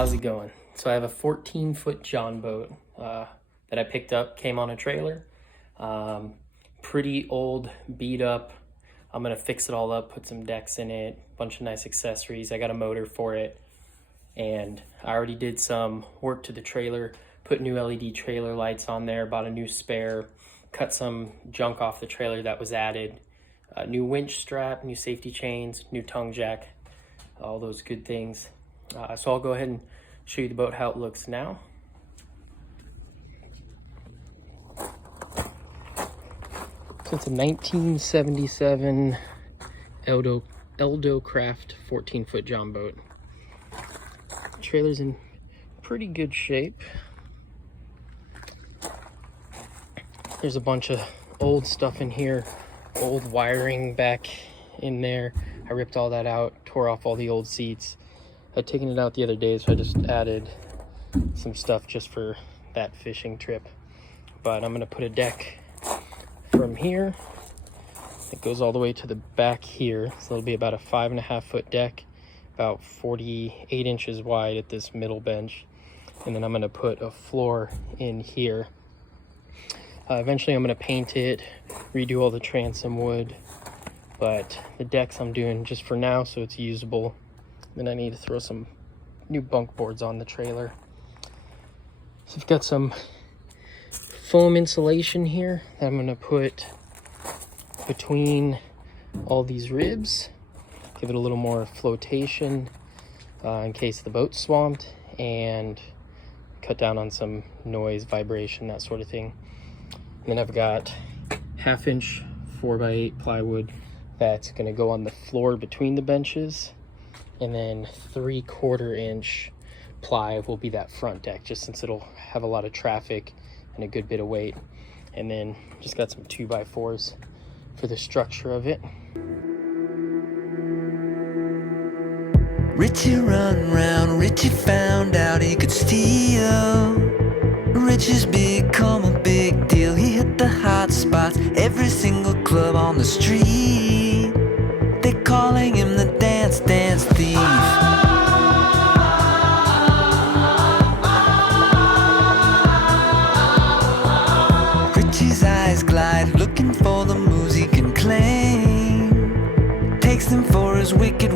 How's it going? So I have a 14-foot Jon boat that I picked up, came on a trailer. Pretty old, beat up. I'm gonna fix it all up, put some decks in it, bunch of nice accessories. I got a motor for it, and I already did some work to the trailer, put new LED trailer lights on there, bought a new spare, cut some junk off the trailer that was added, new winch strap, new safety chains, new tongue jack, all those good things. So I'll go ahead and show you the boat how it looks now. So it's a 1977 Eldo Craft 14-foot Jon boat. Trailer's in pretty good shape. There's a bunch of old stuff in here, old wiring back in there. I ripped all that out, tore off all the old seats. I'd taken it out the other day, so I just added some stuff just for that fishing trip. But I'm gonna put a deck from here. It goes all the way to the back here, so it'll be about a 5.5 foot deck, about 48 inches wide at this middle bench. And then I'm gonna put a floor in here. Eventually I'm gonna paint it, redo all the transom wood, but the decks I'm doing just for now so it's usable. Then I need to throw some new bunk boards on the trailer. So I've got some foam insulation here that I'm gonna put between all these ribs, give it a little more flotation in case the boat's swamped, and cut down on some noise, vibration, that sort of thing. And then I've got 1/2 inch 4x8 plywood that's gonna go on the floor between the benches, and then 3/4 inch ply will be that front deck, just since it'll have a lot of traffic and a good bit of weight. And then just got some 2x4s for the structure of it. Richie run round, Richie found out he could steal. Richie's become a big deal. He hit the hot spots, every single club on the street. They're calling him the dance thief. Richie's eyes glide, looking for the moves he can claim. Takes them for his wicked